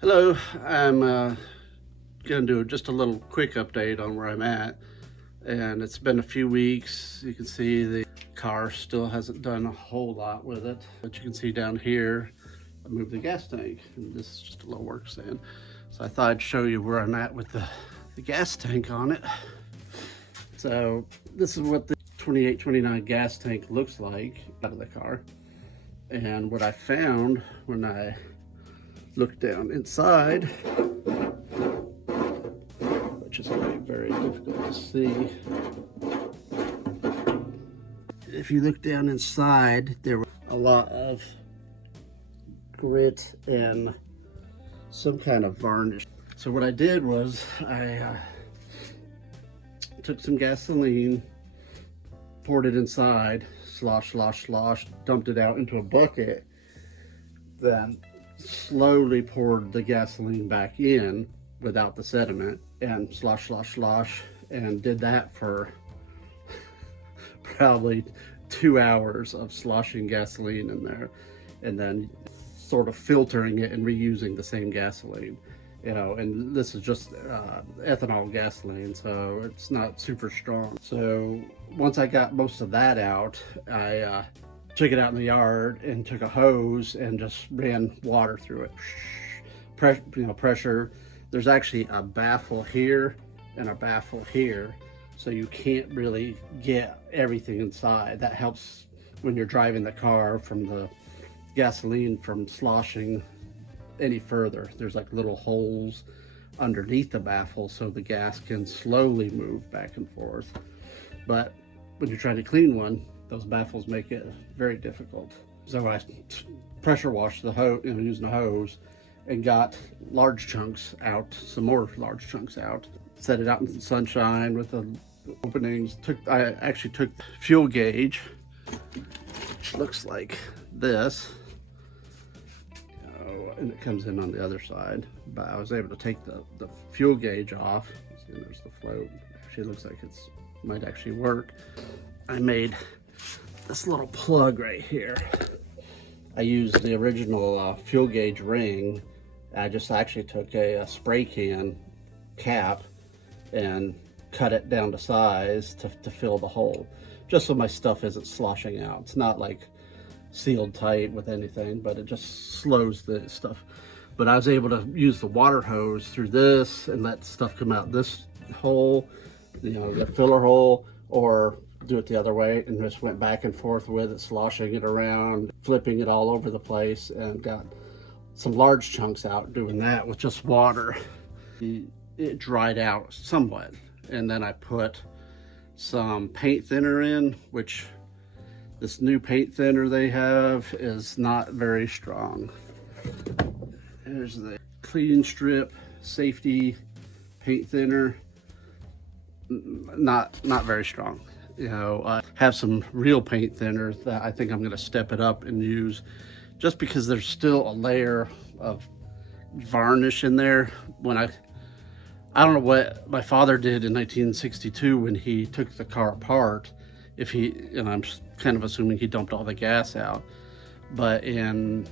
Hello, I'm going to do just a little quick update on where I'm at. And it's been a few weeks. You can see the car still hasn't done a whole lot with it. But you can see down here, I moved the gas tank. And this is just a little work stand. So I thought I'd show you where I'm at with the gas tank on it. So this is what the 2829 gas tank looks like out of the car. And what I found when I looked down inside, which is very difficult to see. If you look down inside, there was a lot of grit and some kind of varnish. So what I did was I took some gasoline, poured it inside, slosh, dumped it out into a bucket, then slowly poured the gasoline back in without the sediment and slosh, and did that for probably 2 hours of sloshing gasoline in there, and then sort of filtering it and reusing the same gasoline. And this is just ethanol gasoline, so it's not super strong. So once I got most of that out, I took it out in the yard and took a hose and just ran water through it. Pressure. There's actually a baffle here and a baffle here, so you can't really get everything inside. That helps when you're driving the car from the gasoline from sloshing any further. There's like little holes underneath the baffle so the gas can slowly move back and forth. But when you're trying to clean one, those baffles make it very difficult. So I pressure washed the hose, using a hose, and got large chunks out, some more large chunks out. Set it out in the sunshine with the openings. I actually took the fuel gauge, which looks like this, and it comes in on the other side. But I was able to take the fuel gauge off. See, there's the float. Actually, looks like it might actually work. I made this little plug right here. I used the original fuel gauge ring. I just actually took a spray can cap and cut it down to size to fill the hole, just so my stuff isn't sloshing out. It's not like sealed tight with anything, but it just slows the stuff. But I was able to use the water hose through this and let stuff come out this hole, the filler hole, or do it the other way, and just went back and forth with it, sloshing it around, flipping it all over the place, and got some large chunks out doing that with just water. It dried out somewhat, and then I put some paint thinner in, which this new paint thinner they have is not very strong. There's the clean strip safety paint thinner. Not very strong. I have some real paint thinner that I think I'm going to step it up and use, just because there's still a layer of varnish in there. I don't know what my father did in 1962 when he took the car apart. I'm kind of assuming he dumped all the gas out. But in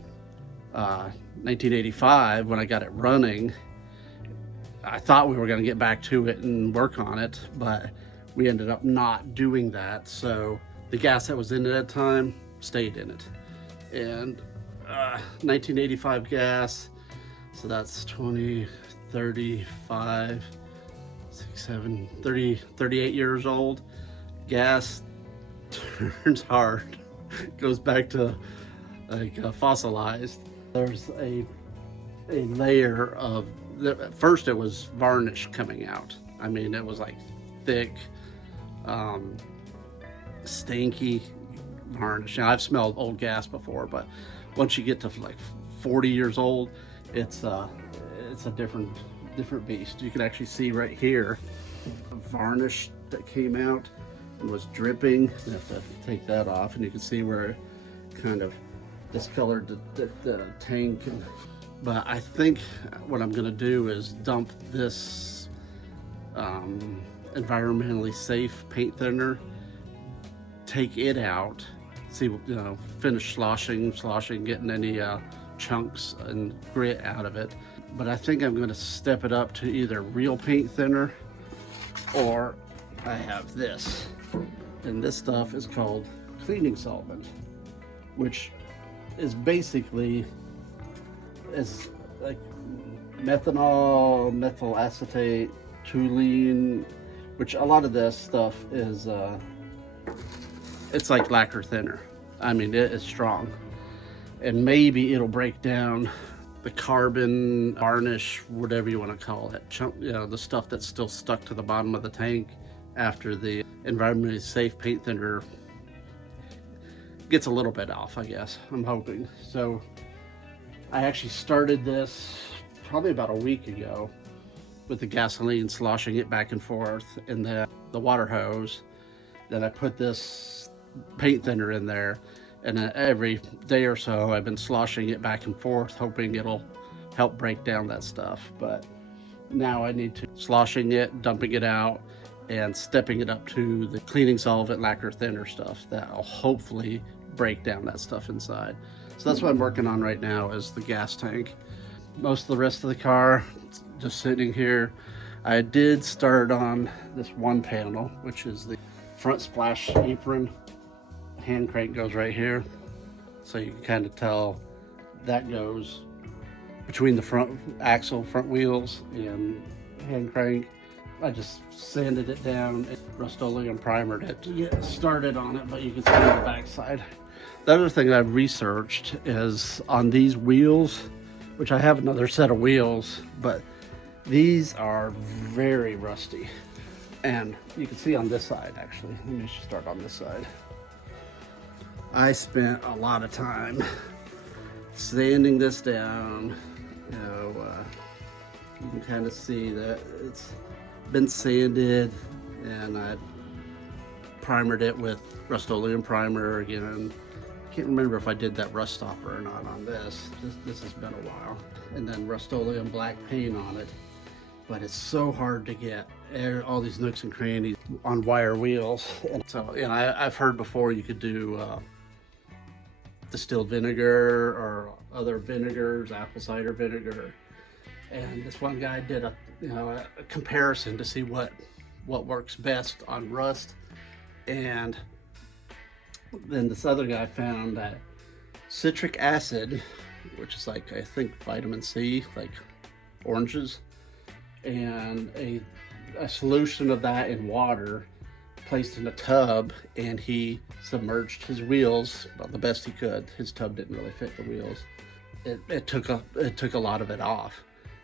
1985, when I got it running, I thought we were going to get back to it and work on it, but we ended up not doing that. So the gas that was in it at the time stayed in it. And 1985 gas, so that's 20, 35, 6, 7, 30, 38 years old. Gas turns hard, goes back to like fossilized. There's a layer of, at first it was varnish coming out. I mean, it was like thick, stinky varnish. Now, I've smelled old gas before, but once you get to like 40 years old, it's a different beast. You can actually see right here varnish that came out and was dripping. You have to take that off, and you can see where it kind of discolored the tank. But I think what I'm gonna do is dump this environmentally safe paint thinner, take it out, see, finish sloshing, getting any chunks and grit out of it. but I think I'm going to step it up to either real paint thinner, or I have this, and this stuff is called cleaning solvent, which is basically is like methanol, methyl acetate, toluene, which a lot of this stuff is it's like lacquer thinner. I mean, it is strong, and maybe it'll break down the carbon, varnish, whatever you want to call it, the stuff that's still stuck to the bottom of the tank after the environmentally safe paint thinner gets a little bit off, I guess. I'm hoping. So I actually started this probably about a week ago with the gasoline, sloshing it back and forth, and then the water hose. Then I put this paint thinner in there, and then every day or so I've been sloshing it back and forth, hoping it'll help break down that stuff. But now I need to sloshing it, dumping it out, and stepping it up to the cleaning solvent, lacquer thinner stuff that'll hopefully break down that stuff inside. So that's what I'm working on right now, is the gas tank. Most of the rest of the car just sitting here. I did start on this one panel, which is the front splash apron. Hand crank goes right here, so you can kind of tell that goes between the front axle, front wheels, and hand crank. I just sanded it down and Rust-Oleum primered it to get started on it, but you can see on the back side. The other thing I've researched is on these wheels, which I have another set of wheels, but these are very rusty. And you can see on this side, actually. Let me just start on this side. I spent a lot of time sanding this down. You can kind of see that it's been sanded, and I primered it with Rust-Oleum primer again. Can't remember if I did that rust stopper or not on this. This has been a while. And then Rust-Oleum black paint on it. But it's so hard to get all these nooks and crannies on wire wheels. And so, I've heard before you could do distilled vinegar or other vinegars, apple cider vinegar. And this one guy did a comparison to see what works best on rust. And then this other guy found that citric acid, which is like, I think, vitamin C, like oranges, and a solution of that in water placed in a tub, and he submerged his wheels, well, the best he could. His tub didn't really fit the wheels. It took a lot of it off.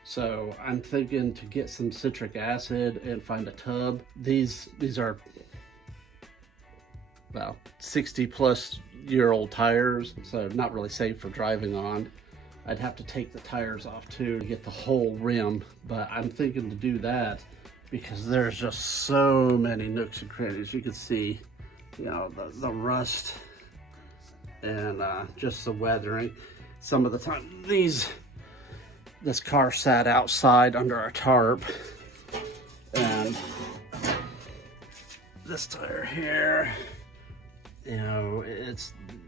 So I'm thinking to get some citric acid and find a tub. These are about 60-plus-year-old tires, so not really safe for driving on. I'd have to take the tires off too to get the whole rim, but I'm thinking to do that because there's just so many nooks and crannies. You can see, the rust and just the weathering. Some of the time, this car sat outside under a tarp, and this tire here,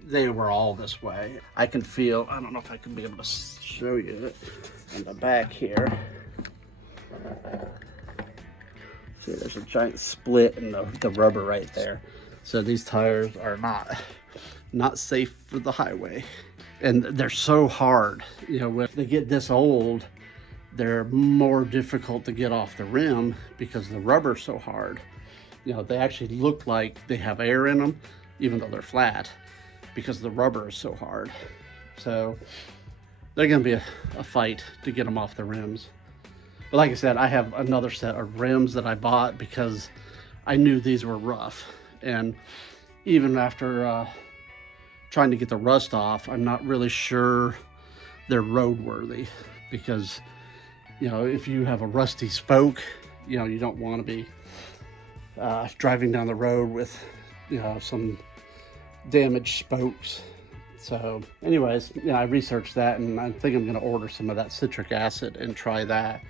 they were all this way. I can feel, I don't know if I can be able to show you it in the back here. See, there's a giant split in the rubber right there. So these tires are not safe for the highway. And they're so hard, when they get this old, they're more difficult to get off the rim because the rubber's so hard. They actually look like they have air in them, even though they're flat, because the rubber is so hard. So they're gonna be a fight to get them off the rims. But like I said, I have another set of rims that I bought because I knew these were rough. And even after trying to get the rust off, I'm not really sure they're roadworthy, because if you have a rusty spoke, you don't want to be driving down the road with some damaged spokes. So anyways, I researched that, and I think I'm going to order some of that citric acid and try that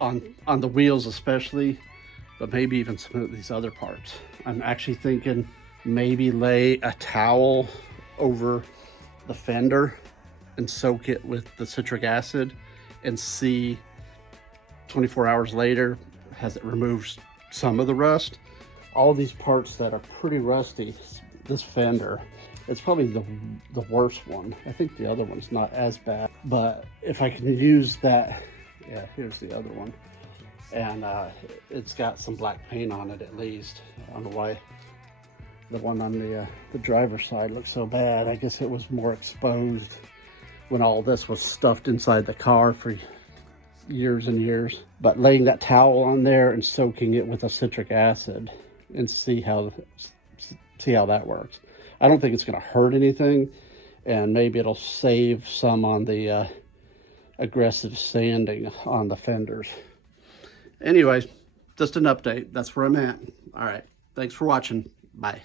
on the wheels especially, but maybe even some of these other parts. I'm actually thinking maybe lay a towel over the fender and soak it with the citric acid and see 24 hours later, has it removed some of the rust. All these parts that are pretty rusty, this fender, it's probably the worst one. I think the other one's not as bad, but if I can use that, yeah, here's the other one. And it's got some black paint on it at least. I don't know why the one on the driver's side looks so bad. I guess it was more exposed when all this was stuffed inside the car for years and years. But laying that towel on there and soaking it with a citric acid and see how that works. I don't think it's going to hurt anything, and maybe it'll save some on the aggressive sanding on the fenders. Anyways, just an update. That's where I'm at. All right. Thanks for watching. Bye.